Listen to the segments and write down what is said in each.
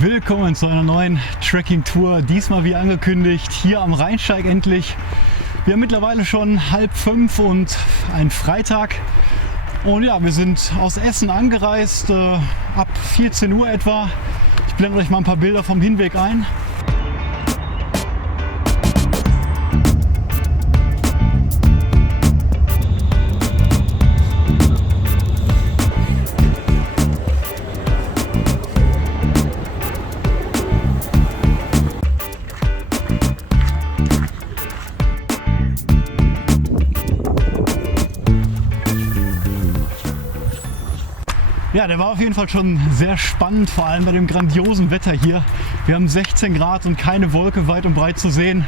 Willkommen zu einer neuen Trekking-Tour. Diesmal wie angekündigt hier am Rheinsteig endlich. Wir haben mittlerweile schon 4:30 und ein Freitag. Und ja, wir sind aus Essen angereist, ab 14 Uhr etwa. Ich blende euch mal ein paar Bilder vom Hinweg ein. Ja, der war auf jeden Fall schon sehr spannend, vor allem bei dem grandiosen Wetter hier. Wir haben 16 Grad und keine Wolke weit und breit zu sehen.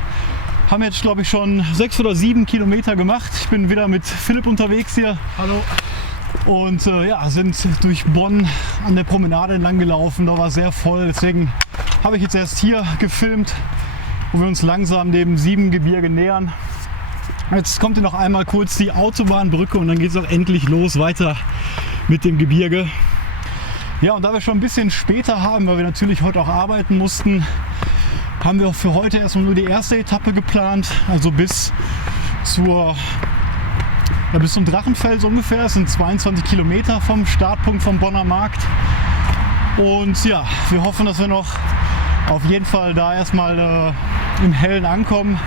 Haben jetzt, glaube ich, schon 6 oder 7 Kilometer gemacht. Ich bin wieder mit Philipp unterwegs hier. Hallo. Und ja, sind durch Bonn an der Promenade entlang gelaufen. Da war sehr voll, deswegen habe ich jetzt erst hier gefilmt, wo wir uns langsam dem Siebengebirge nähern. Jetzt kommt hier noch einmal kurz die Autobahnbrücke und dann geht es auch endlich los weiter mit dem Gebirge. Ja, und da wir schon ein bisschen später haben, weil wir natürlich heute auch arbeiten mussten, haben wir auch für heute erstmal nur die erste Etappe geplant, also bis zum Drachenfels ungefähr. Das sind 22 Kilometer vom Startpunkt vom Bonner Markt. Und ja, wir hoffen, dass wir noch auf jeden Fall da erstmal im Hellen ankommen.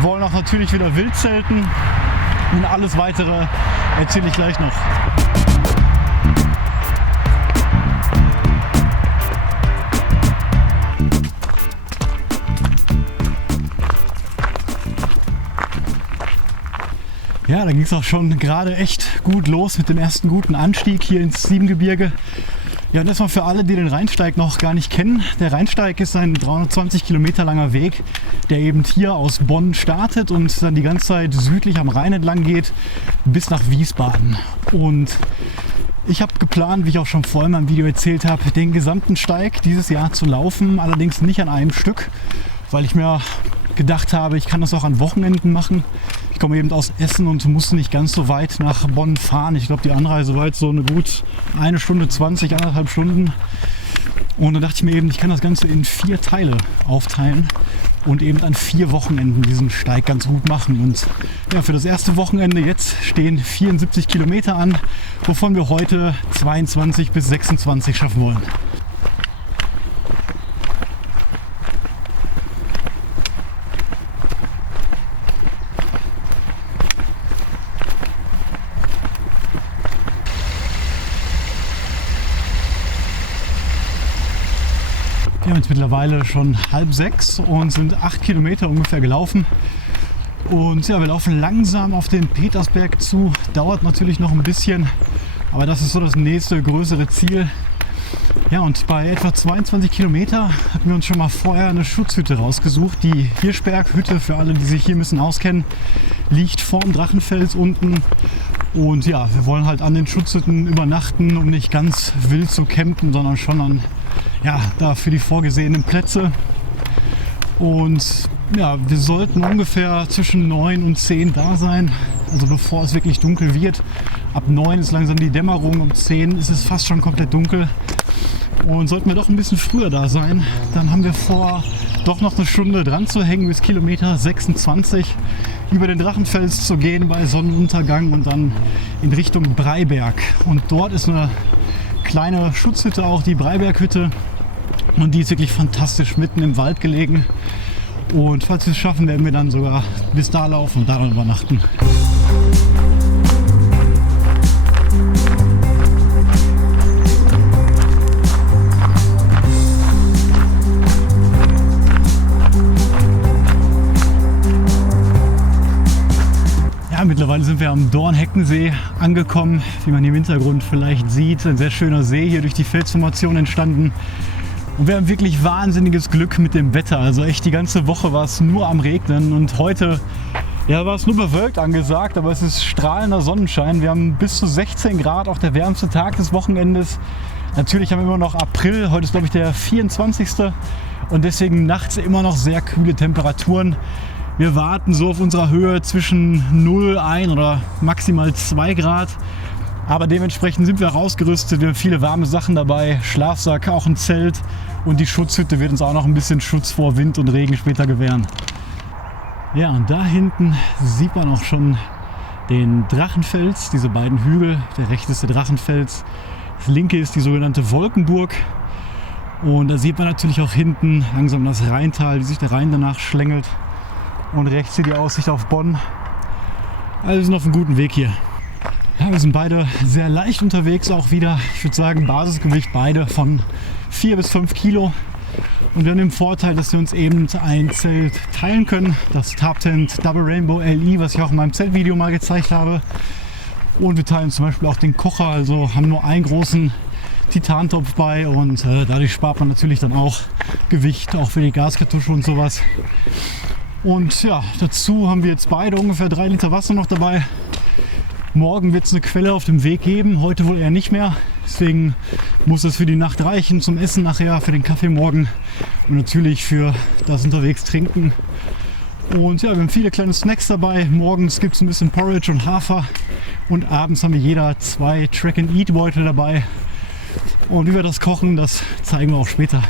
Wollen auch natürlich wieder Wildzelten und alles weitere erzähle ich gleich noch. Ja, da ging es auch schon gerade echt gut los mit dem ersten guten Anstieg hier ins Siebengebirge. Ja, und erstmal für alle, die den Rheinsteig noch gar nicht kennen. Der Rheinsteig ist ein 320 Kilometer langer Weg, der eben hier aus Bonn startet und dann die ganze Zeit südlich am Rhein entlang geht bis nach Wiesbaden. Und ich habe geplant, wie ich auch schon vorher in meinem Video erzählt habe, den gesamten Steig dieses Jahr zu laufen, allerdings nicht an einem Stück, weil ich mir gedacht habe, ich kann das auch an Wochenenden machen. Ich komme eben aus Essen und musste nicht ganz so weit nach Bonn fahren. Ich glaube, die Anreise war jetzt so eine gut 1 Stunde 20, 1,5 Stunden. Und dann dachte ich mir eben, ich kann das Ganze in 4 Teile aufteilen und eben an 4 Wochenenden diesen Steig ganz gut machen. Und ja, für das erste Wochenende jetzt stehen 74 Kilometer an, wovon wir heute 22 bis 26 schaffen wollen. Wir haben jetzt mittlerweile schon 5:30 und sind 8 Kilometer ungefähr gelaufen. Und ja, wir laufen langsam auf den Petersberg zu. Dauert natürlich noch ein bisschen, aber das ist so das nächste größere Ziel. Ja, und bei etwa 22 Kilometer hatten wir uns schon mal vorher eine Schutzhütte rausgesucht. Die Hirschberghütte, für alle, die sich hier ein bisschen auskennen, liegt vorm Drachenfels unten. Und ja, wir wollen halt an den Schutzhütten übernachten, um nicht ganz wild zu campen, sondern schon an da für die vorgesehenen Plätze. Und ja, wir sollten ungefähr zwischen 9 und 10 da sein, also bevor es wirklich dunkel wird. Ab 9 ist langsam die Dämmerung, um 10 ist es fast schon komplett dunkel. Und sollten wir doch ein bisschen früher da sein, dann haben wir vor, doch noch eine Stunde dran zu hängen bis Kilometer 26 über den Drachenfels zu gehen bei Sonnenuntergang und dann in Richtung Breiberg. Und dort ist eine kleine Schutzhütte, auch die Breiberghütte, und die ist wirklich fantastisch mitten im Wald gelegen. Und falls wir es schaffen, werden wir dann sogar bis da laufen und da dann übernachten. Ja, mittlerweile sind wir am Dornheckensee angekommen, wie man hier im Hintergrund vielleicht sieht. Ein sehr schöner See hier durch die Felsformation entstanden. Und wir haben wirklich wahnsinniges Glück mit dem Wetter. Also echt die ganze Woche war es nur am Regnen und heute war es nur bewölkt angesagt, aber es ist strahlender Sonnenschein. Wir haben bis zu 16 Grad, auch der wärmste Tag des Wochenendes. Natürlich haben wir immer noch April, heute ist glaube ich der 24. und deswegen nachts immer noch sehr kühle Temperaturen. Wir warten so auf unserer Höhe zwischen 0, 1 oder maximal 2 Grad. Aber dementsprechend sind wir rausgerüstet, wir haben viele warme Sachen dabei, Schlafsack, auch ein Zelt und die Schutzhütte wird uns auch noch ein bisschen Schutz vor Wind und Regen später gewähren. Ja, und da hinten sieht man auch schon den Drachenfels, diese beiden Hügel. Der rechte ist der Drachenfels, das linke ist die sogenannte Wolkenburg. Und da sieht man natürlich auch hinten langsam das Rheintal, wie sich der Rhein danach schlängelt. Und rechts hier die Aussicht auf Bonn. Also wir sind auf einem guten Weg hier. Ja, wir sind beide sehr leicht unterwegs auch wieder. Ich würde sagen Basisgewicht beide von 4 bis 5 Kilo. Und wir haben den Vorteil, dass wir uns eben ein Zelt teilen können. Das Tarptent Double Rainbow LE, was ich auch in meinem Zeltvideo mal gezeigt habe. Und wir teilen zum Beispiel auch den Kocher, also haben nur einen großen Titantopf bei und dadurch spart man natürlich dann auch Gewicht, auch für die Gaskartusche und sowas. Und ja, dazu haben wir jetzt beide ungefähr 3 Liter Wasser noch dabei. Morgen wird es eine Quelle auf dem Weg geben, heute wohl eher nicht mehr. Deswegen muss es für die Nacht reichen, zum Essen nachher, für den Kaffee morgen und natürlich für das unterwegs trinken. Und ja, wir haben viele kleine Snacks dabei. Morgens gibt es ein bisschen Porridge und Hafer und abends haben wir jeder 2 Track-and-Eat-Beutel dabei. Und wie wir das kochen, das zeigen wir auch später.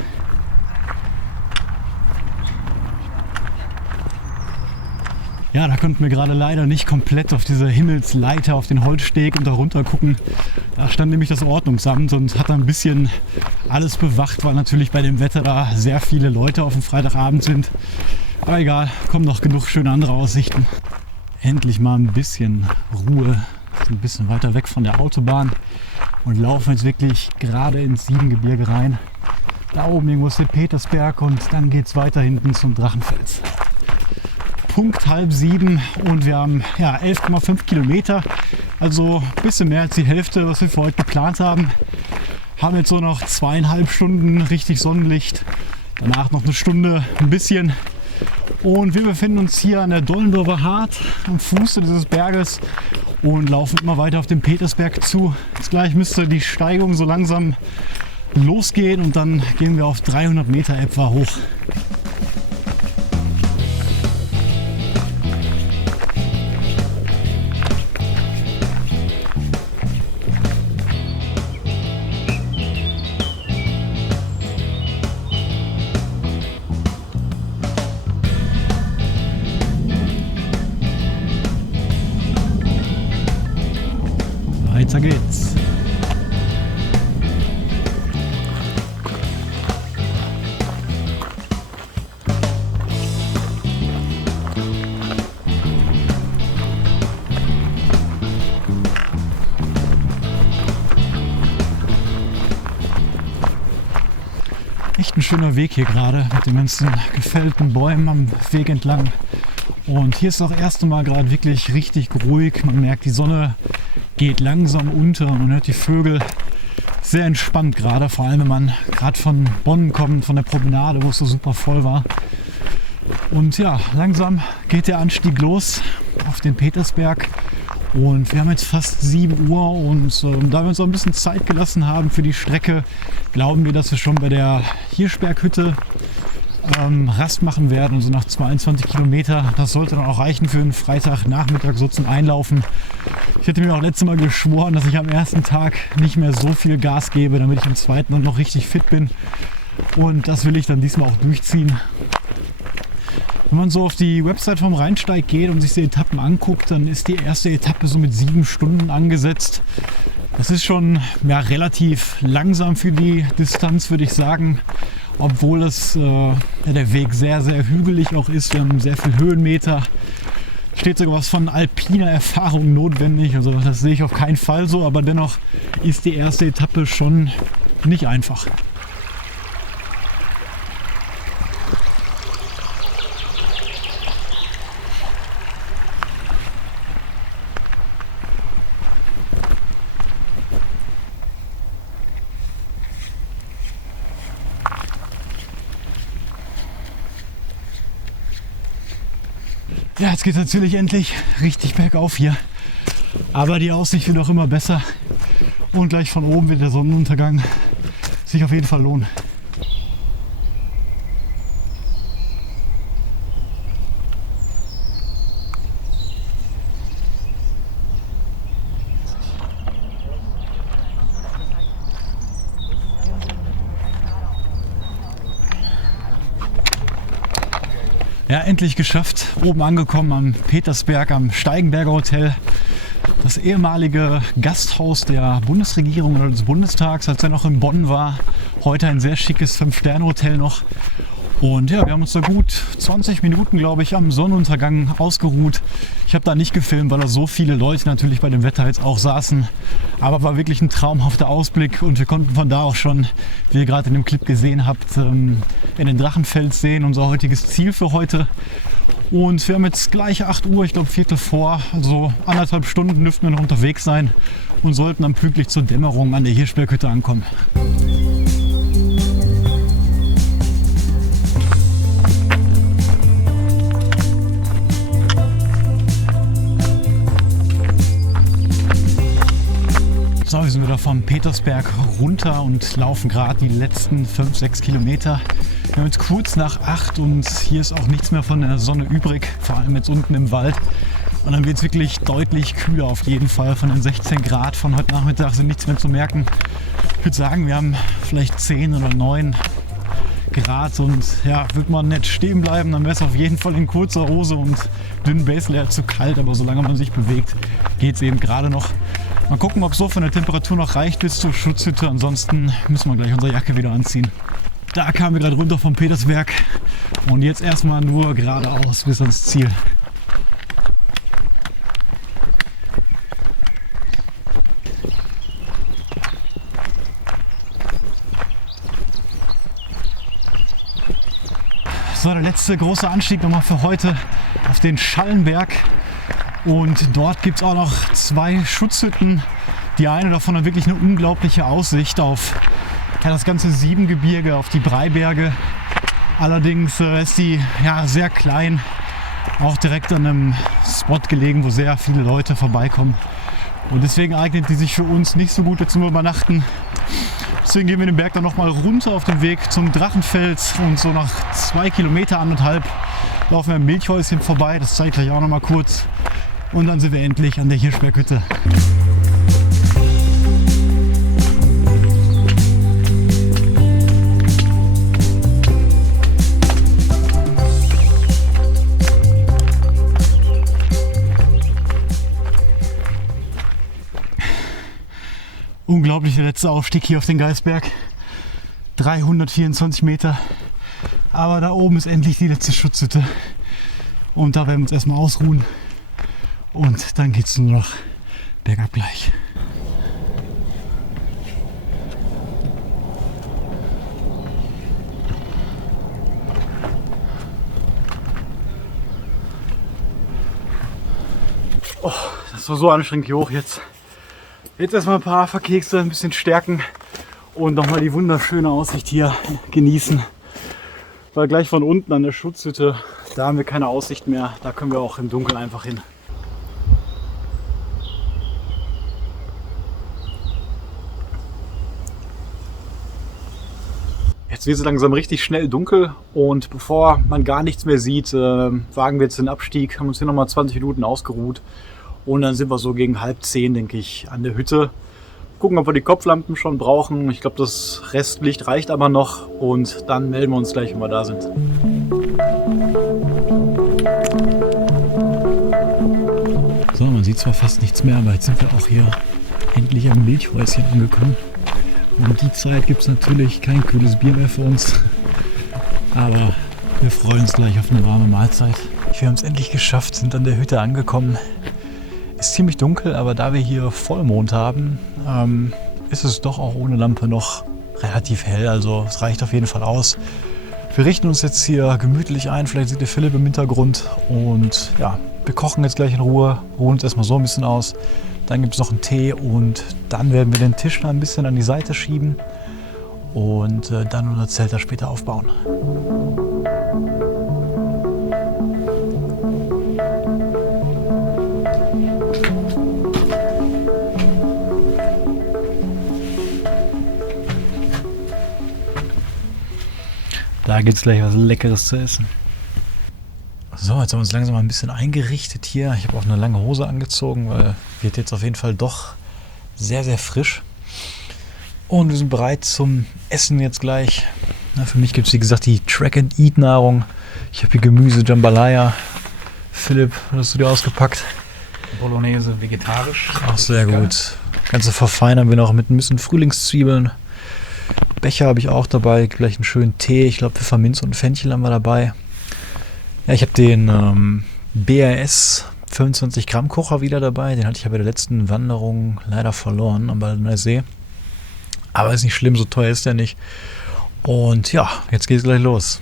Ja, da konnten wir gerade leider nicht komplett auf diese Himmelsleiter, auf den Holzsteg und da runter gucken. Da stand nämlich das Ordnungsamt und hat ein bisschen alles bewacht, weil natürlich bei dem Wetter da sehr viele Leute auf dem Freitagabend sind. Aber egal, kommen noch genug schöne andere Aussichten. Endlich mal ein bisschen Ruhe, ein bisschen weiter weg von der Autobahn und laufen jetzt wirklich gerade ins Siebengebirge rein. Da oben irgendwo ist der Petersberg und dann geht es weiter hinten zum Drachenfels. Punkt 6:30 und wir haben ja, 11,5 Kilometer, also ein bisschen mehr als die Hälfte, was wir für heute geplant haben. Haben jetzt so noch 2,5 Stunden richtig Sonnenlicht, danach noch eine Stunde ein bisschen. Und wir befinden uns hier an der Dollendorfer Hart am Fuße dieses Berges und laufen immer weiter auf den Petersberg zu. Jetzt gleich müsste die Steigung so langsam losgehen und dann gehen wir auf 300 Meter etwa hoch. Weiter geht's. Echt ein schöner Weg hier gerade mit den ganzen gefällten Bäumen am Weg entlang. Und hier ist auch das erste Mal gerade wirklich richtig ruhig. Man merkt, die Sonne geht langsam unter und man hört die Vögel. Sehr entspannt gerade, vor allem wenn man gerade von Bonn kommt, von der Promenade, wo es so super voll war. Und ja, langsam geht der Anstieg los auf den Petersberg. Und wir haben jetzt fast 7 Uhr und da wir uns auch ein bisschen Zeit gelassen haben für die Strecke, glauben wir, dass wir schon bei der Hirschberghütte Rast machen werden, und so nach 22 Kilometer. Das sollte dann auch reichen für einen Freitagnachmittag so zum Einlaufen. Ich hätte mir auch letztes Mal geschworen, dass ich am ersten Tag nicht mehr so viel Gas gebe, damit ich am zweiten dann noch richtig fit bin. Und das will ich dann diesmal auch durchziehen. Wenn man so auf die Website vom Rheinsteig geht und sich die Etappen anguckt, dann ist die erste Etappe so mit 7 Stunden angesetzt. Das ist schon ja, relativ langsam für die Distanz, würde ich sagen. Obwohl der Weg sehr, sehr hügelig auch ist. Wir haben sehr viel Höhenmeter. Steht sogar was von alpiner Erfahrung notwendig. Also das sehe ich auf keinen Fall so. Aber dennoch ist die erste Etappe schon nicht einfach. Ja, jetzt geht es natürlich endlich richtig bergauf hier. Aber die Aussicht wird auch immer besser. Und gleich von oben wird der Sonnenuntergang sich auf jeden Fall lohnen. Ja, endlich geschafft. Oben angekommen am Petersberg, am Steigenberger Hotel. Das ehemalige Gasthaus der Bundesregierung oder des Bundestags, als er noch in Bonn war. Heute ein sehr schickes 5-Sterne-Hotel noch. Und ja, wir haben uns da gut 20 Minuten, glaube ich, am Sonnenuntergang ausgeruht. Ich habe da nicht gefilmt, weil da so viele Leute natürlich bei dem Wetter jetzt auch saßen. Aber war wirklich ein traumhafter Ausblick und wir konnten von da auch schon, wie ihr gerade in dem Clip gesehen habt, in den Drachenfels sehen, unser heutiges Ziel für heute. Und wir haben jetzt gleich 8 Uhr, ich glaube Viertel vor, also 1,5 Stunden dürften wir noch unterwegs sein und sollten dann pünktlich zur Dämmerung an der Hirschberghütte ankommen. So, wir sind wieder vom Petersberg runter und laufen gerade die letzten 5-6 Kilometer. Wir haben jetzt kurz nach 8 und hier ist auch nichts mehr von der Sonne übrig, vor allem jetzt unten im Wald. Und dann wird es wirklich deutlich kühler auf jeden Fall. Von den 16 Grad von heute Nachmittag sind nichts mehr zu merken. Ich würde sagen, wir haben vielleicht 10 oder 9 Grad und ja, wird man nicht stehen bleiben, dann wäre es auf jeden Fall in kurzer Hose und dünnen Baselayer zu kalt. Aber solange man sich bewegt, geht es eben gerade noch. Mal gucken, ob es so von der Temperatur noch reicht bis zur Schutzhütte. Ansonsten müssen wir gleich unsere Jacke wieder anziehen. Da kamen wir gerade runter vom Petersberg und jetzt erstmal nur geradeaus bis ans Ziel. So, der letzte große Anstieg nochmal für heute auf den Schallenberg. Und dort gibt es auch noch 2 Schutzhütten. Die eine davon hat wirklich eine unglaubliche Aussicht auf das ganze Siebengebirge, auf die Breiberge. Allerdings ist die sehr klein, auch direkt an einem Spot gelegen, wo sehr viele Leute vorbeikommen. Und deswegen eignet die sich für uns nicht so gut zum Übernachten. Deswegen gehen wir den Berg dann nochmal runter auf dem Weg zum Drachenfels und so nach 2 Kilometer, 1,5 laufen wir im Milchhäuschen vorbei. Das zeige ich gleich auch nochmal kurz. Und dann sind wir endlich an der Hirschberghütte. Unglaublich, der letzte Aufstieg hier auf den Geisberg. 324 Meter. Aber da oben ist endlich die letzte Schutzhütte. Und da werden wir uns erstmal ausruhen. Und dann geht es nur noch bergab gleich. Oh, das war so anstrengend hier hoch jetzt. Jetzt erstmal ein paar Verkekse, ein bisschen stärken und nochmal die wunderschöne Aussicht hier genießen. Weil gleich von unten an der Schutzhütte, da haben wir keine Aussicht mehr. Da können wir auch im Dunkeln einfach hin. Jetzt wird es langsam richtig schnell dunkel und bevor man gar nichts mehr sieht, wagen wir jetzt den Abstieg, haben uns hier nochmal 20 Minuten ausgeruht und dann sind wir so gegen 9:30, denke ich, an der Hütte. Gucken, ob wir die Kopflampen schon brauchen. Ich glaube, das Restlicht reicht aber noch und dann melden wir uns gleich, wenn wir da sind. So, man sieht zwar fast nichts mehr, aber jetzt sind wir auch hier endlich am Milchhäuschen angekommen. Um die Zeit gibt es natürlich kein kühles Bier mehr für uns, aber wir freuen uns gleich auf eine warme Mahlzeit. Wir haben es endlich geschafft, sind an der Hütte angekommen. Ist ziemlich dunkel, aber da wir hier Vollmond haben, ist es doch auch ohne Lampe noch relativ hell. Also es reicht auf jeden Fall aus. Wir richten uns jetzt hier gemütlich ein, vielleicht seht ihr Philipp im Hintergrund und ja, wir kochen jetzt gleich in Ruhe, ruhen uns erstmal so ein bisschen aus. Dann gibt es noch einen Tee und dann werden wir den Tisch ein bisschen an die Seite schieben und dann unser Zelt da später aufbauen. Da gibt es gleich was Leckeres zu essen. So, jetzt haben wir uns langsam mal ein bisschen eingerichtet hier. Ich habe auch eine lange Hose angezogen, weil wird jetzt auf jeden Fall doch sehr, sehr frisch. Und wir sind bereit zum Essen jetzt gleich. Na, für mich gibt es wie gesagt die Track-and-Eat-Nahrung. Ich habe hier Gemüse, Jambalaya. Philipp, was hast du dir ausgepackt? Bolognese vegetarisch. Auch sehr gut. Ganze verfeinern wir noch mit ein bisschen Frühlingszwiebeln. Becher habe ich auch dabei, gleich einen schönen Tee. Ich glaube Pfefferminz und Fenchel haben wir dabei. Ja, ich habe den BRS 25 Gramm Kocher wieder dabei. Den hatte ich ja bei der letzten Wanderung leider verloren am Baldener See. Aber ist nicht schlimm, so teuer ist der nicht. Und ja, jetzt geht's gleich los.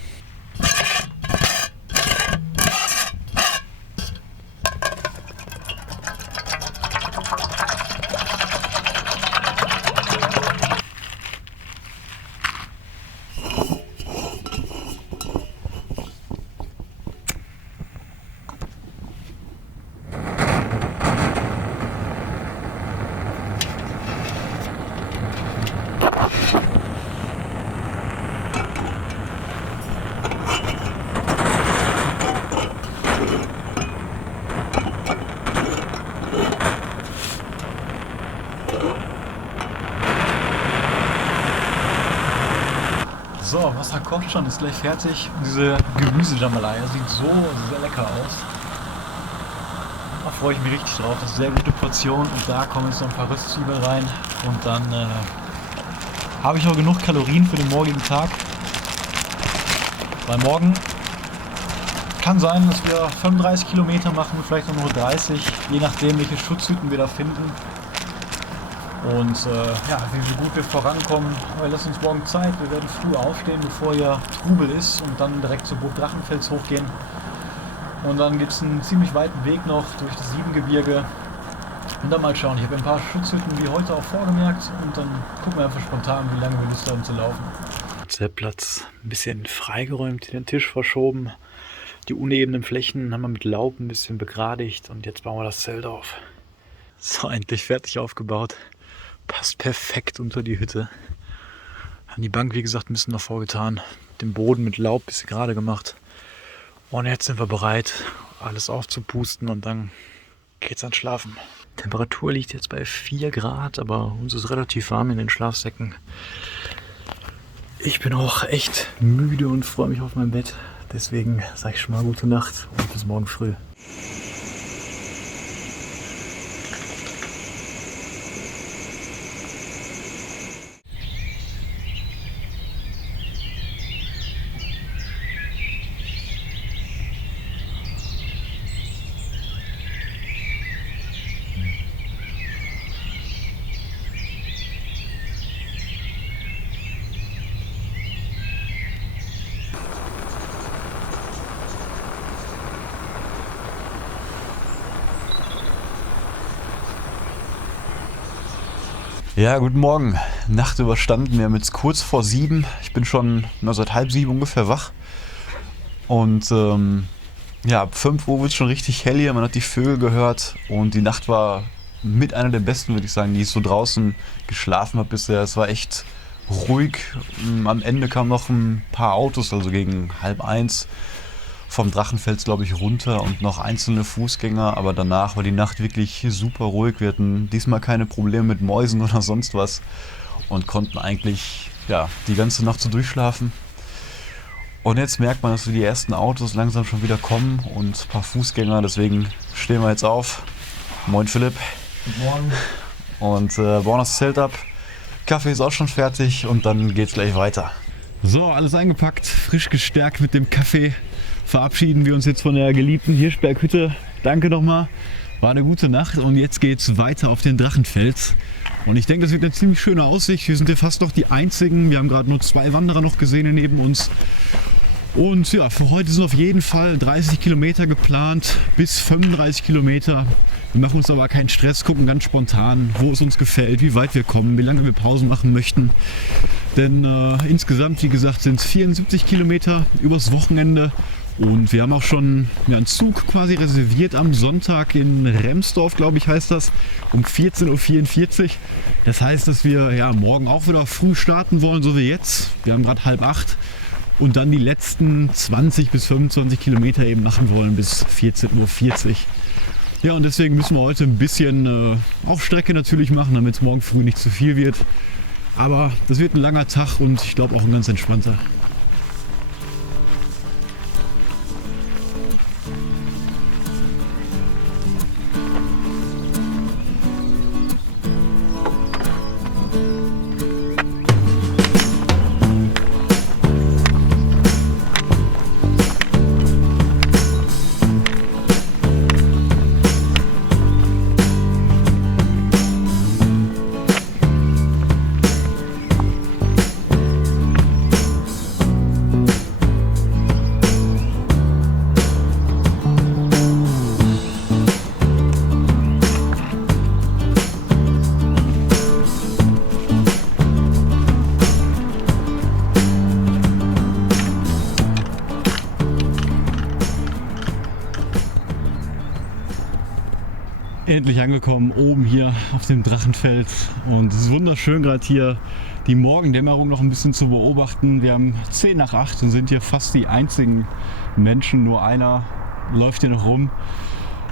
So, Wasser kocht schon, ist gleich fertig. Und diese Gemüse-Jambalaya sieht so sehr lecker aus. Da freue ich mich richtig drauf. Das ist eine sehr gute Portion. Und da kommen jetzt noch ein paar Röstzwiebeln rein. Und dann habe ich noch genug Kalorien für den morgigen Tag. Weil morgen kann sein, dass wir 35 Kilometer machen, vielleicht nur 30. Je nachdem, welche Schutzhütten wir da finden. Und wie gut wir vorankommen, aber lasst uns morgen Zeit. Wir werden früh aufstehen, bevor hier Trubel ist und dann direkt zur Burg Drachenfels hochgehen. Und dann gibt es einen ziemlich weiten Weg noch durch das Siebengebirge. Und dann mal schauen. Ich habe ein paar Schutzhütten wie heute auch vorgemerkt und dann gucken wir einfach spontan, wie lange wir Lust haben zu laufen. Zeltplatz ein bisschen freigeräumt, den Tisch verschoben. Die unebenen Flächen haben wir mit Laub ein bisschen begradigt und jetzt bauen wir das Zelt auf. So, endlich fertig aufgebaut. Passt perfekt unter die Hütte. Haben die Bank, wie gesagt, ein bisschen noch vorgetan. Den Boden mit Laub ein bisschen gerade gemacht. Und jetzt sind wir bereit, alles aufzupusten und dann geht's ans Schlafen. Temperatur liegt jetzt bei 4 Grad, aber uns ist relativ warm in den Schlafsäcken. Ich bin auch echt müde und freue mich auf mein Bett. Deswegen sage ich schon mal gute Nacht und bis morgen früh. Ja, guten Morgen. Nacht überstanden. Wir haben jetzt kurz vor 7. Ich bin schon seit halb 7 ungefähr wach. Und ab 5 Uhr wird es schon richtig hell hier. Man hat die Vögel gehört. Und die Nacht war mit einer der besten, würde ich sagen, die ich so draußen geschlafen habe bisher. Es war echt ruhig. Am Ende kamen noch ein paar Autos, also gegen 12:30 vom Drachenfels, glaube ich, runter und noch einzelne Fußgänger, aber danach war die Nacht wirklich super ruhig. Wir hatten diesmal keine Probleme mit Mäusen oder sonst was und konnten eigentlich die ganze Nacht so durchschlafen. Und jetzt merkt man, dass die ersten Autos langsam schon wieder kommen und ein paar Fußgänger, deswegen stehen wir jetzt auf. Moin Philipp. Guten Morgen. Und bauen das Zelt ab. Kaffee ist auch schon fertig und dann geht's gleich weiter. So, alles eingepackt, frisch gestärkt mit dem Kaffee. Verabschieden wir uns jetzt von der geliebten Hirschberghütte. Danke nochmal. War eine gute Nacht und jetzt geht's weiter auf den Drachenfels. Und ich denke, das wird eine ziemlich schöne Aussicht. Wir sind ja fast noch die einzigen. Wir haben gerade nur 2 Wanderer noch gesehen neben uns. Und ja, für heute sind auf jeden Fall 30 Kilometer geplant, bis 35 Kilometer. Wir machen uns aber keinen Stress, gucken ganz spontan, wo es uns gefällt, wie weit wir kommen, wie lange wir Pausen machen möchten. Denn insgesamt, wie gesagt, sind es 74 Kilometer übers Wochenende. Und wir haben auch schon einen Zug quasi reserviert am Sonntag in Remsdorf, glaube ich, heißt das, um 14:44 Uhr. Das heißt, dass wir morgen auch wieder früh starten wollen, so wie jetzt. Wir haben gerade 7:30 und dann die letzten 20 bis 25 Kilometer eben machen wollen bis 14:40 Uhr. Ja, und deswegen müssen wir heute ein bisschen auf Strecke natürlich machen, damit es morgen früh nicht zu viel wird. Aber das wird ein langer Tag und ich glaube auch ein ganz entspannter. Endlich angekommen, oben hier auf dem Drachenfels. Und es ist wunderschön, gerade hier die Morgendämmerung noch ein bisschen zu beobachten. Wir haben 10 nach 8 und sind hier fast die einzigen Menschen. Nur einer läuft hier noch rum.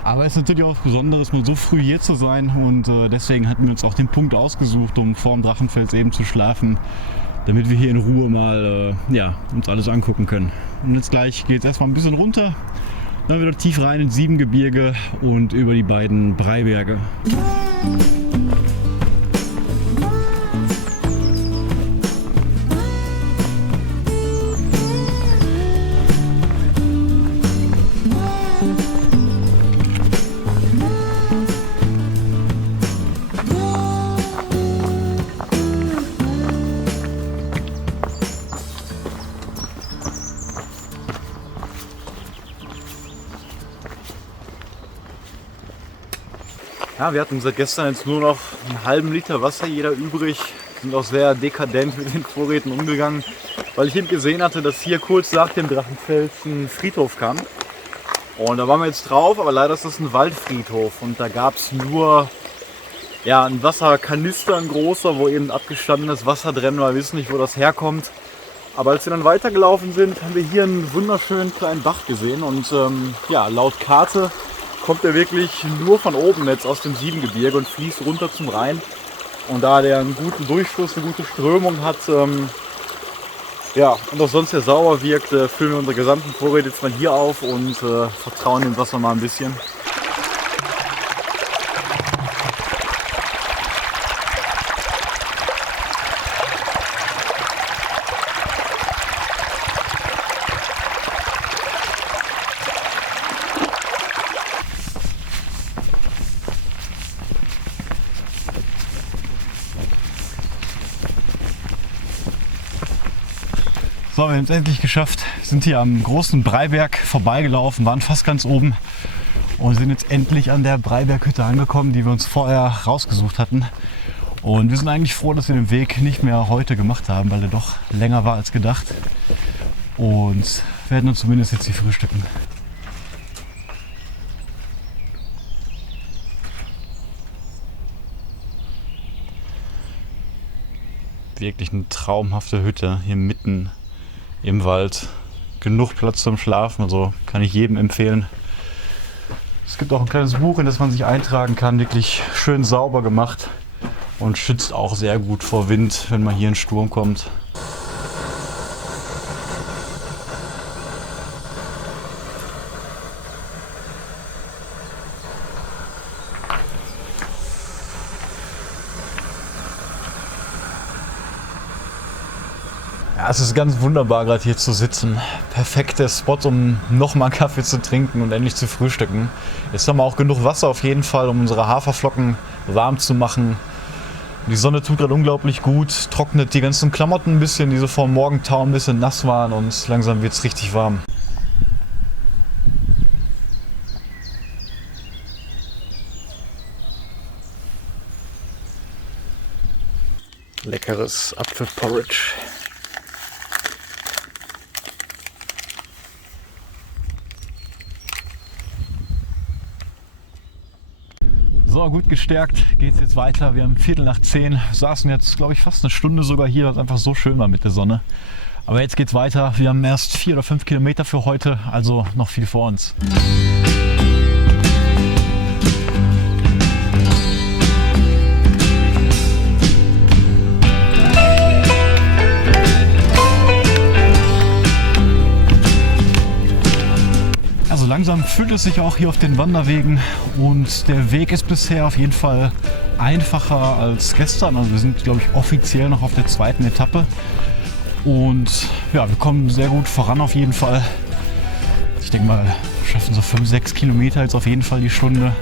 Aber es ist natürlich auch was Besonderes, mal so früh hier zu sein. Und deswegen hatten wir uns auch den Punkt ausgesucht, um vor dem Drachenfels eben zu schlafen, damit wir hier in Ruhe mal uns alles angucken können. Und jetzt gleich geht es erstmal ein bisschen runter. Dann wieder tief rein ins Siebengebirge und über die beiden Breiberge. Ja, wir hatten seit gestern jetzt nur noch einen halben Liter Wasser jeder übrig. Sind auch sehr dekadent mit den Vorräten umgegangen, weil ich eben gesehen hatte, dass hier kurz nach dem Drachenfels ein Friedhof kam. Und da waren wir jetzt drauf, aber leider ist das ein Waldfriedhof und da gab es nur einen Wasserkanister, ein großer, wo eben abgestandenes Wasser drin war. Wir wissen nicht, wo das herkommt. Aber als wir dann weitergelaufen sind, haben wir hier einen wunderschönen kleinen Bach gesehen und laut Karte kommt er wirklich nur von oben jetzt aus dem Siebengebirge und fließt runter zum Rhein. Und da der einen guten Durchfluss, eine gute Strömung hat und auch sonst sehr sauber wirkt, füllen wir unsere gesamten Vorräte jetzt mal hier auf und vertrauen dem Wasser mal ein bisschen. So, wir haben es endlich geschafft. Wir sind hier am großen Breiberg vorbeigelaufen, waren fast ganz oben und sind jetzt endlich an der Breiberghütte angekommen, die wir uns vorher rausgesucht hatten. Und wir sind eigentlich froh, dass wir den Weg nicht mehr heute gemacht haben, weil der doch länger war als gedacht. Und werden uns zumindest jetzt hier frühstücken. Wirklich eine traumhafte Hütte hier mitten im Wald. Genug Platz zum Schlafen, also kann ich jedem empfehlen. Es gibt auch ein kleines Buch, in das man sich eintragen kann, wirklich schön sauber gemacht und schützt auch sehr gut vor Wind, wenn mal hier ein Sturm kommt. Ja, es ist ganz wunderbar, gerade hier zu sitzen. Perfekter Spot, um nochmal einen Kaffee zu trinken und endlich zu frühstücken. Jetzt haben wir auch genug Wasser auf jeden Fall, um unsere Haferflocken warm zu machen. Die Sonne tut gerade unglaublich gut, trocknet die ganzen Klamotten ein bisschen, die so vor dem Morgentau ein bisschen nass waren und langsam wird es richtig warm. Leckeres Apfelporridge. So, gut gestärkt geht es jetzt weiter. Wir haben 9:15, saßen jetzt, glaube ich, fast eine Stunde sogar hier, weil es einfach so schön war mit der Sonne. Aber jetzt geht's weiter. Wir haben erst 4 oder 5 Kilometer für heute, also noch viel vor uns. Also langsam füllt es sich auch hier auf den Wanderwegen und der Weg ist bisher auf jeden Fall einfacher als gestern. Also wir sind, glaube ich, offiziell noch auf der zweiten Etappe und ja, wir kommen sehr gut voran auf jeden Fall. Ich denke mal, wir schaffen so 5, 6 Kilometer jetzt auf jeden Fall die Stunde.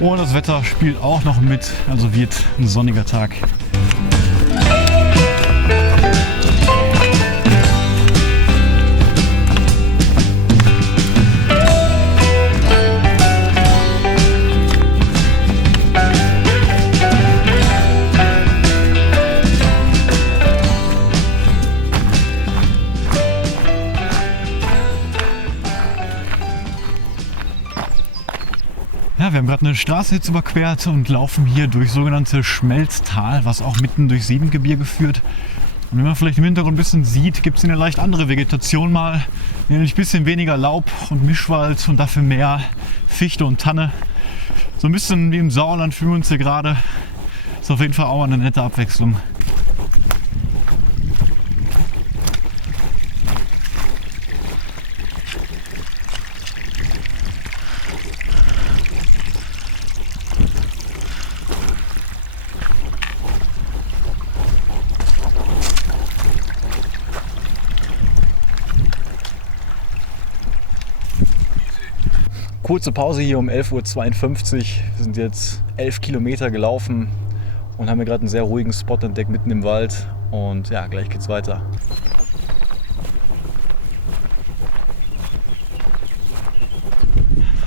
Und das Wetter spielt auch noch mit, also wird ein sonniger Tag. Ja, Ja, wir haben gerade eine Straße jetzt überquert und laufen hier durch sogenannte Schmelztal, was auch mitten durch Siebengebirge führt. Und wenn man vielleicht im Hintergrund ein bisschen sieht, gibt es eine leicht andere Vegetation mal, nämlich ein bisschen weniger Laub und Mischwald und dafür mehr Fichte und Tanne. So ein bisschen wie im Sauerland fühlen wir uns hier gerade. Ist auf jeden Fall auch eine nette Abwechslung. Kurze Pause hier um 11:52 Uhr. Wir sind jetzt 11 Kilometer gelaufen und haben hier gerade einen sehr ruhigen Spot entdeckt mitten im Wald. Und ja, gleich geht's weiter.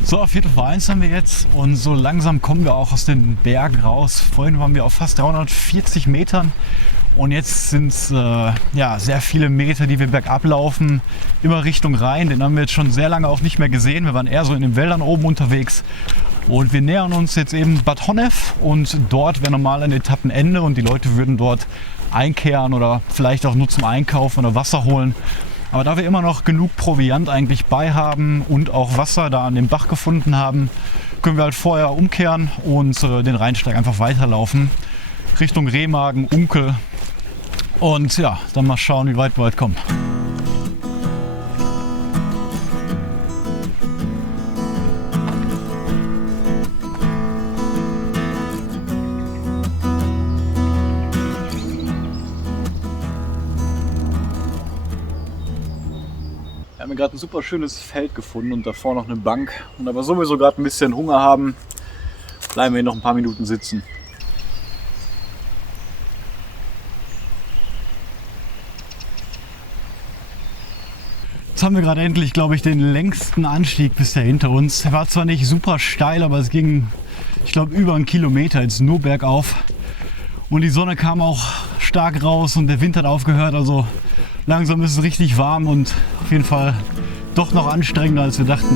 So, 1:45 haben wir jetzt und so langsam kommen wir auch aus den Bergen raus. Vorhin waren wir auf fast 340 Metern. Und jetzt sind es sehr viele Meter, die wir bergab laufen, immer Richtung Rhein. Den haben wir jetzt schon sehr lange auch nicht mehr gesehen. Wir waren eher so in den Wäldern oben unterwegs. Und wir nähern uns jetzt eben Bad Honnef und dort wäre normal ein Etappenende und die Leute würden dort einkehren oder vielleicht auch nur zum Einkaufen oder Wasser holen. Aber da wir immer noch genug Proviant eigentlich bei haben und auch Wasser da an dem Bach gefunden haben, können wir halt vorher umkehren und den Rheinsteig einfach weiterlaufen Richtung Remagen, Unkel. Und ja, dann mal schauen, wie weit wir heute kommen. Wir haben gerade ein super schönes Feld gefunden und davor noch eine Bank. Und aber sowieso gerade ein bisschen Hunger haben, bleiben wir hier noch ein paar Minuten sitzen. Jetzt haben wir gerade endlich, glaube ich, den längsten Anstieg bisher hinter uns. Er war zwar nicht super steil, aber es ging, ich glaube, über einen Kilometer jetzt nur bergauf. Und die Sonne kam auch stark raus und der Wind hat aufgehört. Also langsam ist es richtig warm und auf jeden Fall doch noch anstrengender, als wir dachten.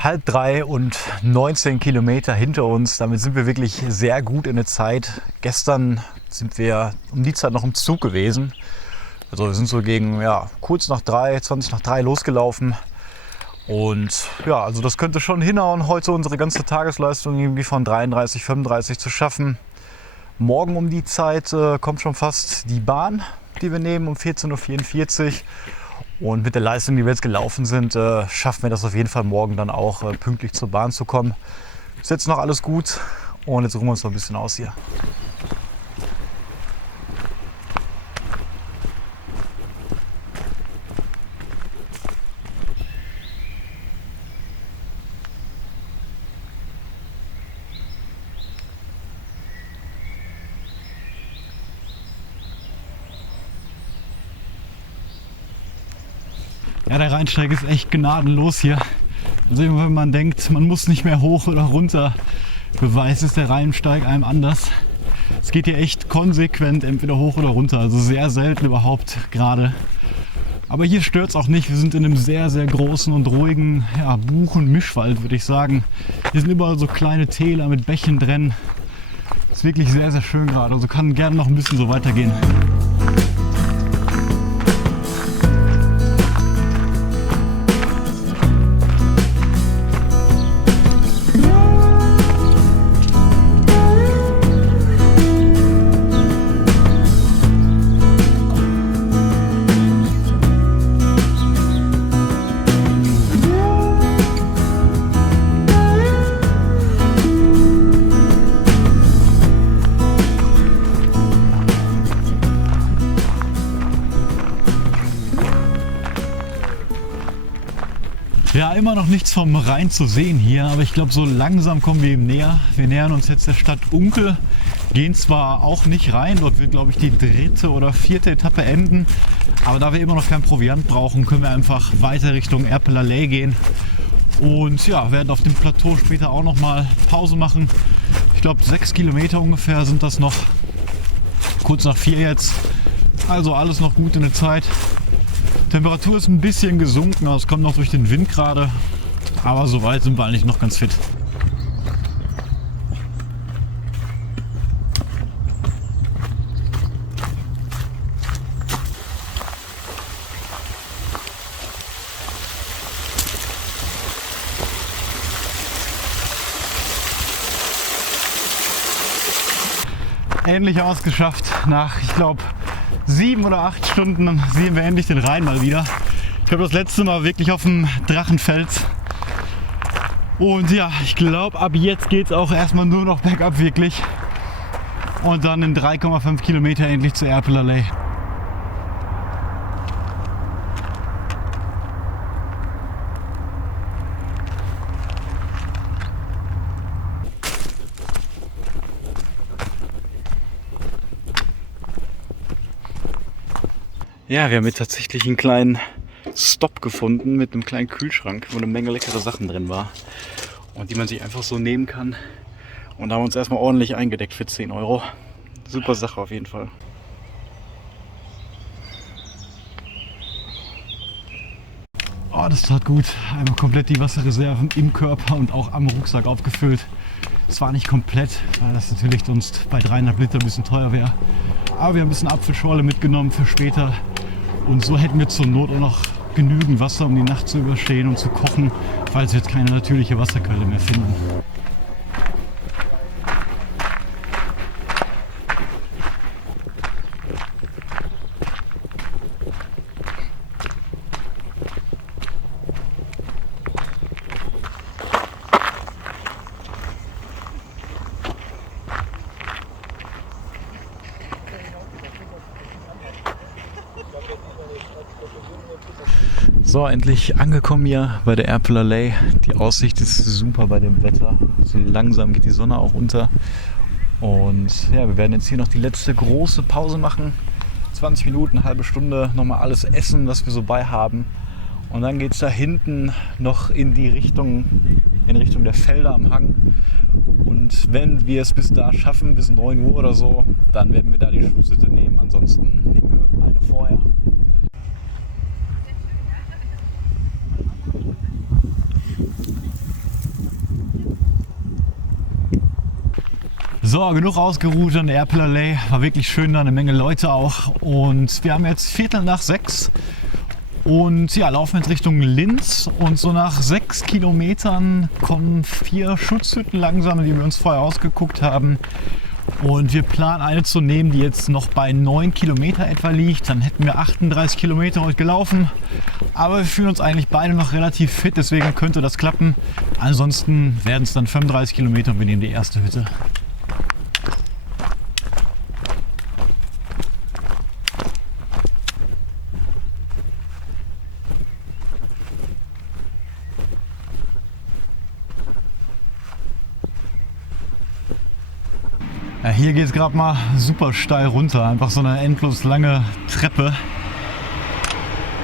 Halb drei und 19 Kilometer hinter uns. Damit sind wir wirklich sehr gut in der Zeit. Gestern sind wir um die Zeit noch im Zug gewesen. Also wir sind so gegen kurz nach 3, 20 nach 3 losgelaufen. Und ja, also das könnte schon hinhauen, heute unsere ganze Tagesleistung irgendwie von 33, 35 zu schaffen. Morgen um die Zeit kommt schon fast die Bahn, die wir nehmen um 14:44 Uhr. Und mit der Leistung, die wir jetzt gelaufen sind, schaffen wir das auf jeden Fall morgen dann auch pünktlich zur Bahn zu kommen. Ist jetzt noch alles gut und jetzt ruhen wir uns noch ein bisschen aus hier. Ja, der Rheinsteig ist echt gnadenlos hier. Also wenn man denkt, man muss nicht mehr hoch oder runter, beweist es der Rheinsteig einem anders. Es geht hier echt konsequent entweder hoch oder runter, also sehr selten überhaupt gerade. Aber hier stört es auch nicht. Wir sind in einem sehr, sehr großen und ruhigen Buch- und Mischwald, würde ich sagen. Hier sind überall so kleine Täler mit Bächen drin. Ist wirklich sehr, sehr schön gerade. Also kann gerne noch ein bisschen so weitergehen. Ja, immer noch nichts vom Rhein zu sehen hier, aber ich glaube, so langsam kommen wir ihm näher. Wir nähern uns jetzt der Stadt Unkel, gehen zwar auch nicht rein, dort wird, glaube ich, die 3. oder 4. Etappe enden, Aber da wir immer noch kein Proviant brauchen, können wir einfach weiter Richtung Erpelerlei gehen. Und ja, werden auf dem Plateau später auch noch mal Pause machen. Ich glaube 6 Kilometer ungefähr sind das noch. Kurz nach 4 jetzt. Also alles noch gut in der Zeit. Temperatur ist ein bisschen gesunken, es kommt noch durch den Wind gerade. Aber soweit sind wir eigentlich noch ganz fit. Endlich ausgeschafft. Nach, ich glaube, 7 oder 8 Stunden sehen wir endlich den Rhein mal wieder. Ich habe das letzte Mal wirklich auf dem Drachenfels. Und ja, ich glaube, ab jetzt geht es auch erstmal nur noch bergab wirklich. Und dann in 3,5 Kilometer endlich zur Erpelerlei. Ja, wir haben jetzt tatsächlich einen kleinen Stop gefunden mit einem kleinen Kühlschrank, wo eine Menge leckere Sachen drin war und die man sich einfach so nehmen kann. Und da haben wir uns erstmal ordentlich eingedeckt für 10 Euro. Super Sache auf jeden Fall. Oh, das tat gut. Einmal komplett die Wasserreserven im Körper und auch am Rucksack aufgefüllt. Es war nicht komplett, weil das natürlich sonst bei 300 Liter ein bisschen teuer wäre. Aber wir haben ein bisschen Apfelschorle mitgenommen für später. Und so hätten wir zur Not auch noch genügend Wasser, um die Nacht zu überstehen und zu kochen, falls wir jetzt keine natürliche Wasserquelle mehr finden. So, endlich angekommen hier bei der Erpelerlei. Die Aussicht ist super bei dem Wetter. So langsam geht die Sonne auch unter. Und ja, wir werden jetzt hier noch die letzte große Pause machen. 20 Minuten, eine halbe Stunde, nochmal alles essen, was wir so bei haben. Und dann geht es da hinten noch in Richtung der Felder am Hang. Und wenn wir es bis da schaffen, bis 9 Uhr oder so, dann werden wir da die Schlusshütte nehmen. Ansonsten nehmen wir eine vorher. So, genug ausgeruht an der Erpelerlei. War wirklich schön, da eine Menge Leute auch. Und wir haben jetzt 5:45 und ja, laufen jetzt Richtung Linz. Und so nach 6 Kilometern kommen 4 Schutzhütten langsam, die wir uns vorher ausgeguckt haben. Und wir planen eine zu nehmen, die jetzt noch bei 9 Kilometer etwa liegt. Dann hätten wir 38 Kilometer heute gelaufen. Aber wir fühlen uns eigentlich beide noch relativ fit, deswegen könnte das klappen. Ansonsten werden es dann 35 Kilometer und wir nehmen die erste Hütte. Ja, hier geht es gerade mal super steil runter, einfach so eine endlos lange Treppe.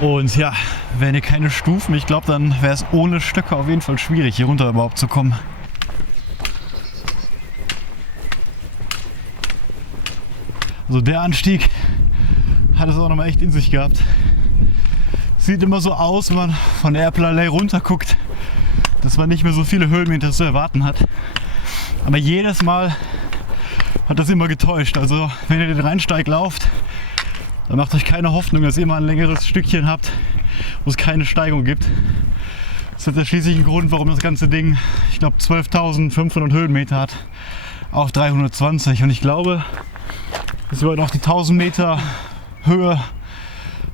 Und ja, wären hier keine Stufen, ich glaube, dann wäre es ohne Stöcke auf jeden Fall schwierig, hier runter überhaupt zu kommen. Also der Anstieg hat es auch nochmal echt in sich gehabt. Sieht immer so aus, wenn man von der Erpelerlei runter guckt, dass man nicht mehr so viele Höhenmeter zu erwarten hat. Aber jedes Mal hat das immer getäuscht. Also wenn ihr den Rheinsteig lauft, dann macht euch keine Hoffnung, dass ihr mal ein längeres Stückchen habt, wo es keine Steigung gibt. Das ist ja schließlich ein Grund, warum das ganze Ding, ich glaube, 12.500 Höhenmeter hat, auf 320. Und ich glaube, dass wir noch die 1000 Meter Höhe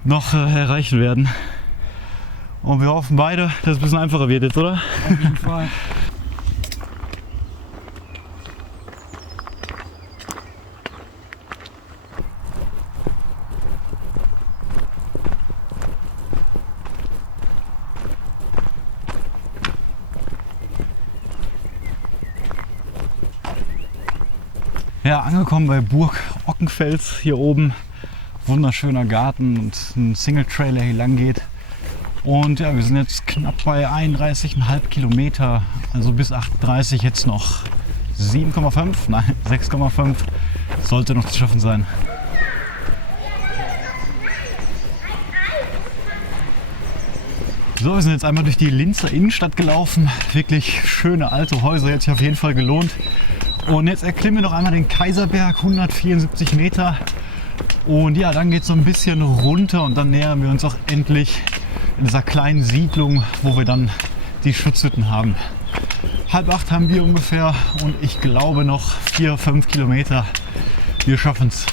noch erreichen werden. Und wir hoffen beide, dass es ein bisschen einfacher wird jetzt, oder? Auf jeden Fall. Ja, angekommen bei Burg Ockenfels hier oben. wunderschöner Garten und ein Single-Trailer hier lang geht. Und ja, wir sind jetzt knapp bei 31,5 Kilometer, also bis 38 jetzt noch 7,5, nein 6,5 sollte noch zu schaffen sein. So, wir sind jetzt einmal durch die Linzer Innenstadt gelaufen. Wirklich schöne alte Häuser, jetzt sich auf jeden Fall gelohnt. Und jetzt erklimmen wir noch einmal den Kaiserberg, 174 Meter. Und ja, dann geht es so ein bisschen runter und dann nähern wir uns auch endlich in dieser kleinen Siedlung, wo wir dann die Schutzhütten haben. 7:30 haben wir ungefähr und ich glaube noch 4-5 Kilometer. Wir schaffen es.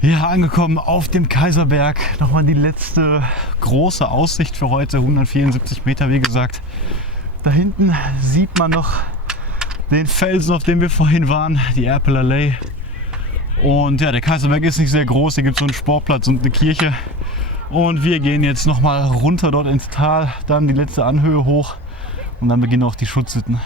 Ja, angekommen auf dem Kaiserberg. Nochmal die letzte große Aussicht für heute, 174 Meter wie gesagt. Da hinten sieht man noch den Felsen, auf dem wir vorhin waren, die Erpel Allee. Und ja, der Kaiserberg ist nicht sehr groß, hier gibt es so einen Sportplatz und eine Kirche. Und wir gehen jetzt nochmal runter dort ins Tal, dann die letzte Anhöhe hoch und dann beginnen auch die Schutzhütten.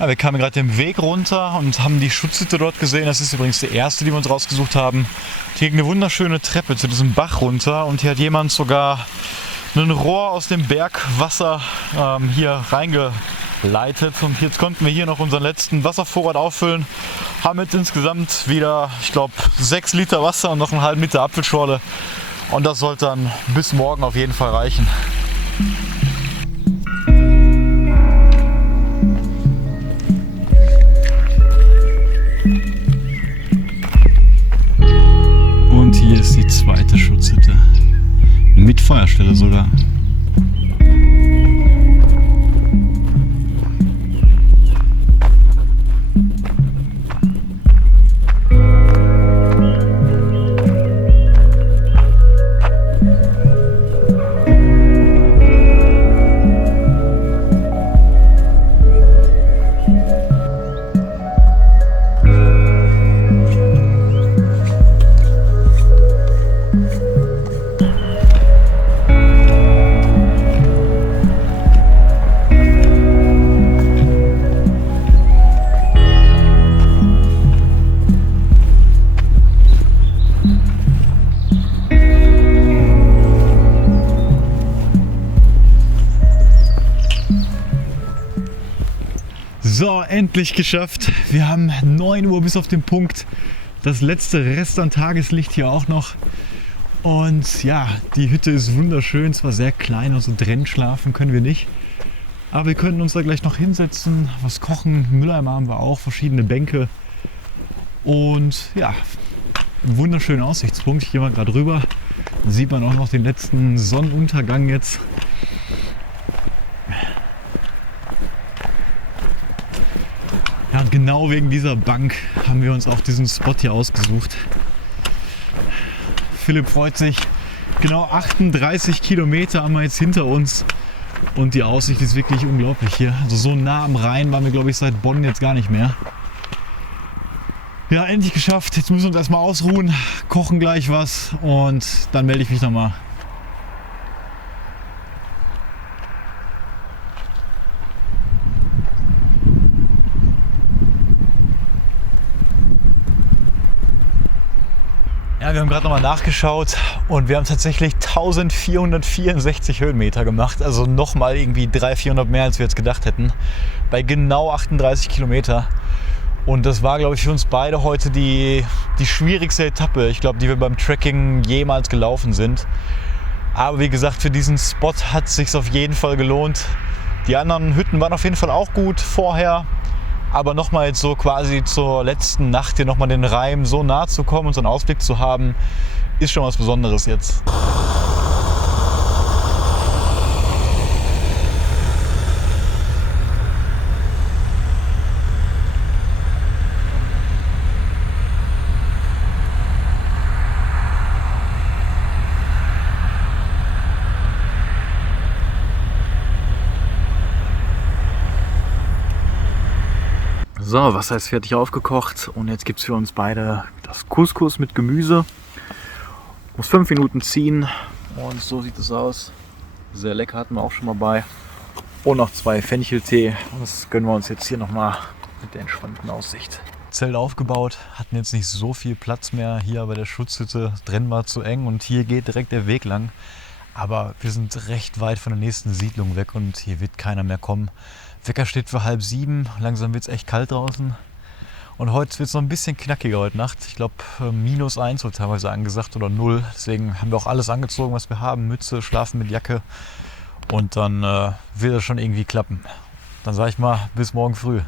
Ja, wir kamen gerade den Weg runter und haben die Schutzhütte dort gesehen. Das ist übrigens die erste, die wir uns rausgesucht haben. Hier ging eine wunderschöne Treppe zu diesem Bach runter und hier hat jemand sogar ein Rohr aus dem Bergwasser hier reingeleitet. Und jetzt konnten wir hier noch unseren letzten Wasservorrat auffüllen. Haben jetzt insgesamt wieder, ich glaube, 6 Liter Wasser und noch einen halben Liter Apfelschorle. Und das sollte dann bis morgen auf jeden Fall reichen. Und hier ist die zweite Schutzhütte. Mit Feuerstelle sogar. So, endlich geschafft. Wir haben 9 Uhr bis auf den Punkt. Das letzte Rest an Tageslicht hier auch noch. Und ja, die Hütte ist wunderschön. Zwar sehr klein, also drin schlafen können wir nicht. Aber wir können uns da gleich noch hinsetzen, was kochen. Mülleimer haben wir auch, verschiedene Bänke. Und ja, ein wunderschöner Aussichtspunkt. Ich gehe mal gerade rüber. Dann sieht man auch noch den letzten Sonnenuntergang jetzt. Ja, und genau wegen dieser Bank haben wir uns auch diesen Spot hier ausgesucht. Philipp freut sich. Genau 38 Kilometer haben wir jetzt hinter uns. Und die Aussicht ist wirklich unglaublich hier. Also so nah am Rhein waren wir, glaube ich, seit Bonn jetzt gar nicht mehr. Ja, endlich geschafft. Jetzt müssen wir uns erstmal ausruhen, kochen gleich was und dann melde ich mich nochmal. Ja, wir haben gerade nochmal nachgeschaut und wir haben tatsächlich 1464 Höhenmeter gemacht. Also nochmal irgendwie 300-400 mehr, als wir jetzt gedacht hätten. Bei genau 38 Kilometer. Und das war, glaube ich, für uns beide heute die schwierigste Etappe, ich glaube, die wir beim Trekking jemals gelaufen sind. Aber wie gesagt, für diesen Spot hat es sich auf jeden Fall gelohnt. Die anderen Hütten waren auf jeden Fall auch gut vorher. Aber nochmal jetzt so quasi zur letzten Nacht hier nochmal den Reim so nah zu kommen und so einen Ausblick zu haben, ist schon was Besonderes jetzt. So, Wasser ist fertig aufgekocht und jetzt gibt es für uns beide das Couscous mit Gemüse. Muss 5 Minuten ziehen und so sieht es aus. Sehr lecker, hatten wir auch schon mal bei. Und noch 2 Fencheltee. Das gönnen wir uns jetzt hier nochmal mit der entspannten Aussicht. Zelt aufgebaut, hatten jetzt nicht so viel Platz mehr hier bei der Schutzhütte. Drin war zu eng und hier geht direkt der Weg lang. Aber wir sind recht weit von der nächsten Siedlung weg und hier wird keiner mehr kommen. Wecker steht für 6:30, langsam wird es echt kalt draußen. Und heute wird es noch ein bisschen knackiger heute Nacht. Ich glaube -1 wird teilweise angesagt oder 0. Deswegen haben wir auch alles angezogen, was wir haben. Mütze, schlafen mit Jacke. Und dann wird es schon irgendwie klappen. Dann sage ich mal, bis morgen früh.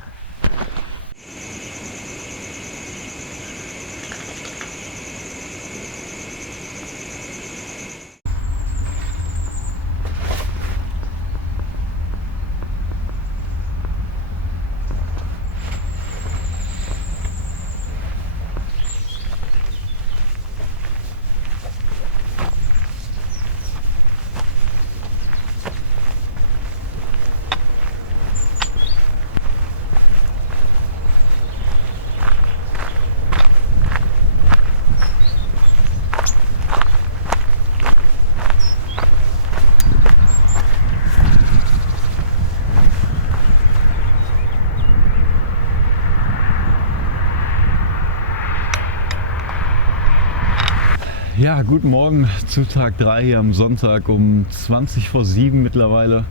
Ja, guten Morgen zu Tag 3 hier am Sonntag um 7:20 mittlerweile.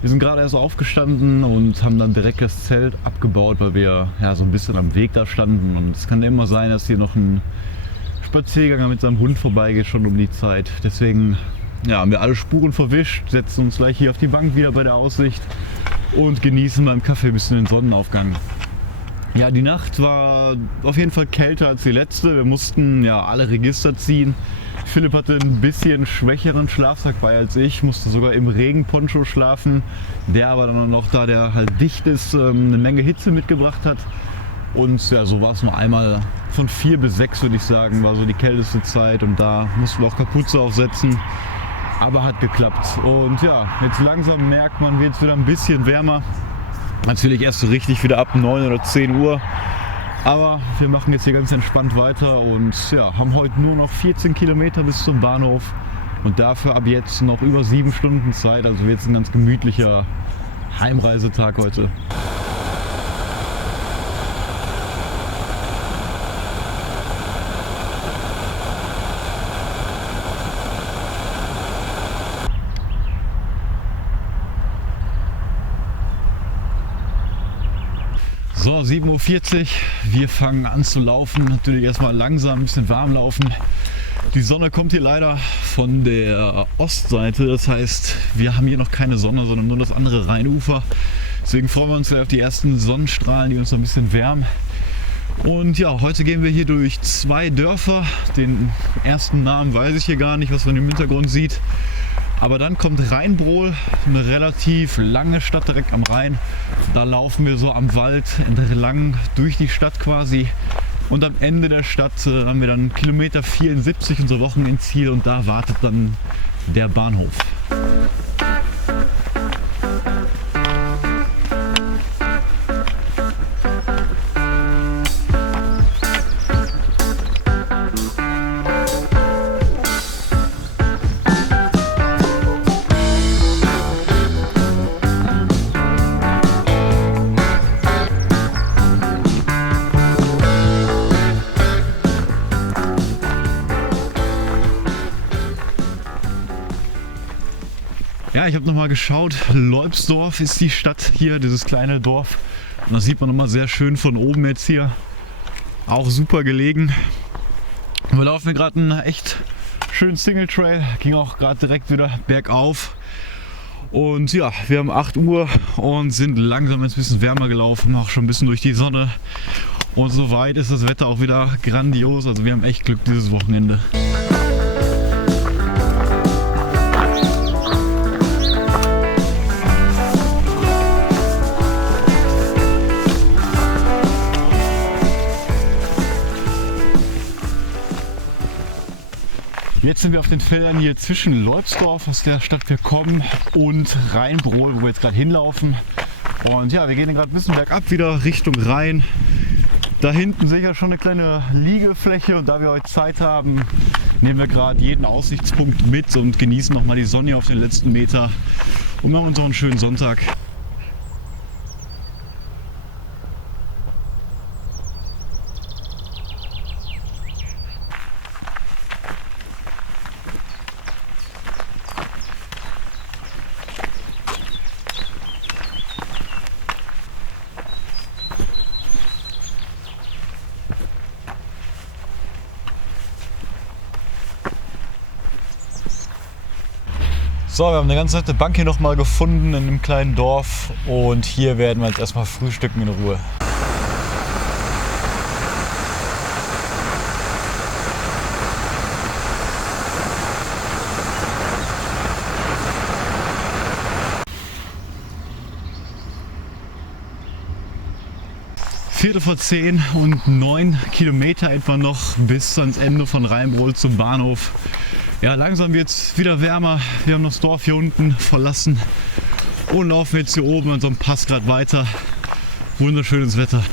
Wir sind gerade erst aufgestanden und haben dann direkt das Zelt abgebaut, weil wir ja so ein bisschen am Weg da standen. Und es kann immer sein, dass hier noch ein Spaziergänger mit seinem Hund vorbeigeht, schon um die Zeit. Deswegen ja, haben wir alle Spuren verwischt, setzen uns gleich hier auf die Bank wieder bei der Aussicht und genießen beim Kaffee ein bisschen den Sonnenaufgang. Ja, die Nacht war auf jeden Fall kälter als die letzte. Wir mussten ja alle Register ziehen. Philipp hatte ein bisschen schwächeren Schlafsack bei als ich, musste sogar im Regenponcho schlafen. Der aber dann noch, da der halt dicht ist, eine Menge Hitze mitgebracht hat. Und ja, so war es nur einmal von 4 bis 6, würde ich sagen, war so die kälteste Zeit. Und da mussten wir auch Kapuze aufsetzen. Aber hat geklappt. Und ja, jetzt langsam merkt man, wird es wieder ein bisschen wärmer. Natürlich erst so richtig wieder ab 9 oder 10 Uhr. Aber wir machen jetzt hier ganz entspannt weiter und ja, haben heute nur noch 14 Kilometer bis zum Bahnhof. Und dafür ab jetzt noch über 7 Stunden Zeit. Also wird es ein ganz gemütlicher Heimreisetag heute. So, 7:40 Uhr, wir fangen an zu laufen, natürlich erstmal langsam, ein bisschen warm laufen. Die Sonne kommt hier leider von der Ostseite, das heißt, wir haben hier noch keine Sonne, sondern nur das andere Rheinufer. Deswegen freuen wir uns gleich auf die ersten Sonnenstrahlen, die uns noch ein bisschen wärmen. Und ja, heute gehen wir hier durch 2 Dörfer. Den ersten Namen weiß ich hier gar nicht, was man im Hintergrund sieht. Aber dann kommt Rheinbrohl, eine relativ lange Stadt direkt am Rhein. Da laufen wir so am Wald entlang durch die Stadt quasi. Und am Ende der Stadt haben wir dann Kilometer 74, unser Wochenendziel, und da wartet dann der Bahnhof. Ja, ich habe nochmal geschaut, Leubsdorf ist die Stadt hier, dieses kleine Dorf. Und das sieht man nochmal sehr schön von oben jetzt hier. Auch super gelegen. Und wir laufen hier gerade einen echt schönen Single Trail, ging auch gerade direkt wieder bergauf. Und ja, wir haben 8 Uhr und sind langsam ein bisschen wärmer gelaufen, auch schon ein bisschen durch die Sonne. Und soweit ist das Wetter auch wieder grandios, also wir haben echt Glück dieses Wochenende. Jetzt sind wir auf den Feldern hier zwischen Leubsdorf, aus der Stadt wir kommen, und Rheinbrohl, wo wir jetzt gerade hinlaufen. Und ja, wir gehen gerade ein bisschen bergab wieder Richtung Rhein. Da hinten sehe ich ja schon eine kleine Liegefläche und da wir heute Zeit haben, nehmen wir gerade jeden Aussichtspunkt mit und genießen nochmal die Sonne auf den letzten Meter und machen uns auch einen schönen Sonntag. So, wir haben eine ganz nette Bank hier nochmal gefunden in einem kleinen Dorf und hier werden wir jetzt erstmal frühstücken in Ruhe. Viertel vor 10 und 9 Kilometer etwa noch bis ans Ende von Rheinbrohl zum Bahnhof. Ja, langsam wird es wieder wärmer. Wir haben das Dorf hier unten verlassen und laufen jetzt hier oben an so einem Pass gerade weiter. Wunderschönes Wetter.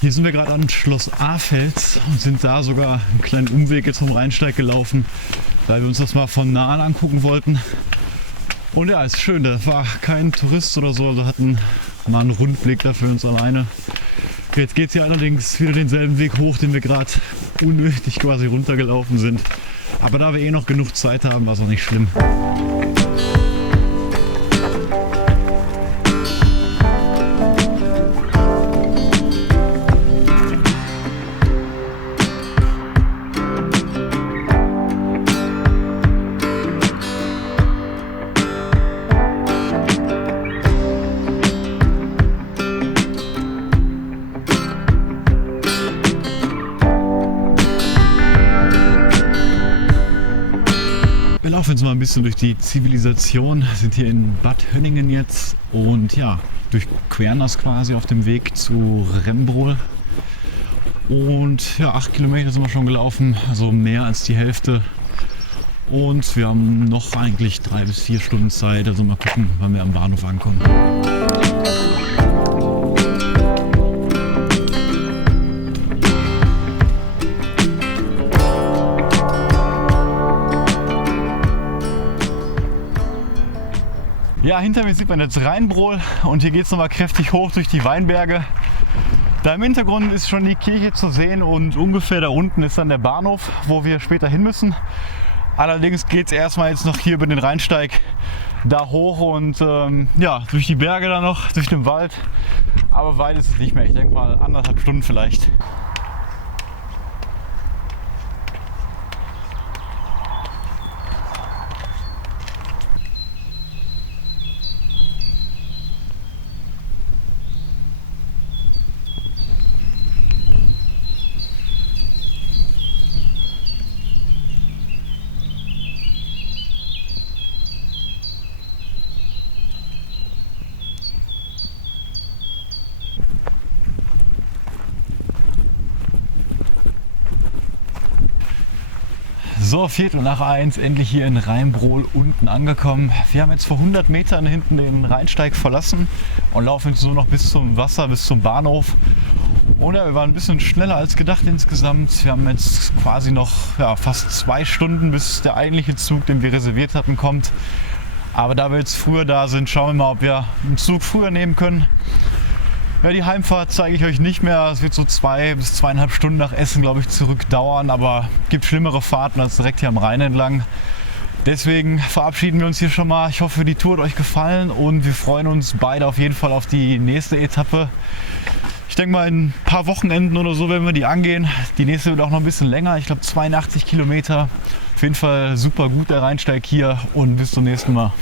Hier sind wir gerade an Schloss Afels und sind da sogar einen kleinen Umweg jetzt vom Rheinsteig gelaufen, weil wir uns das mal von nah an angucken wollten. Und ja, ist schön, da war kein Tourist oder so, also hatten mal einen Rundblick da für uns alleine. Jetzt geht es hier allerdings wieder denselben Weg hoch, den wir gerade unnötig quasi runtergelaufen sind. Aber da wir eh noch genug Zeit haben, war es auch nicht schlimm. Wir laufen jetzt mal ein bisschen durch die Zivilisation, sind hier in Bad Hönningen jetzt und ja, durchqueren das quasi auf dem Weg zu Rembrohl. Und ja, 8 Kilometer sind wir schon gelaufen, also mehr als die Hälfte. Und wir haben noch eigentlich 3 bis 4 Stunden Zeit, also mal gucken, wann wir am Bahnhof ankommen. Ja, hinter mir sieht man jetzt Rheinbrohl und hier geht es nochmal kräftig hoch durch die Weinberge. Da im Hintergrund ist schon die Kirche zu sehen und ungefähr da unten ist dann der Bahnhof, wo wir später hin müssen. Allerdings geht es erstmal jetzt noch hier über den Rheinsteig da hoch und ja, durch die Berge da noch, durch den Wald. Aber weit ist es nicht mehr, ich denke mal 1,5 Stunden vielleicht. So, 1:15 endlich hier in Rheinbrohl unten angekommen. Wir haben jetzt vor 100 Metern hinten den Rheinsteig verlassen und laufen jetzt nur noch bis zum Wasser, bis zum Bahnhof. Und ja, wir waren ein bisschen schneller als gedacht insgesamt. Wir haben jetzt quasi noch fast 2 Stunden, bis der eigentliche Zug, den wir reserviert hatten, kommt. Aber da wir jetzt früher da sind, schauen wir mal, ob wir einen Zug früher nehmen können. Ja, die Heimfahrt zeige ich euch nicht mehr. Es wird so 2 bis 2,5 Stunden nach Essen, glaube ich, zurück dauern. Aber es gibt schlimmere Fahrten als direkt hier am Rhein entlang. Deswegen verabschieden wir uns hier schon mal. Ich hoffe, die Tour hat euch gefallen und wir freuen uns beide auf jeden Fall auf die nächste Etappe. Ich denke mal, in ein paar Wochenenden oder so werden wir die angehen. Die nächste wird auch noch ein bisschen länger. Ich glaube 82 Kilometer. Auf jeden Fall super gut der Rheinsteig hier und bis zum nächsten Mal.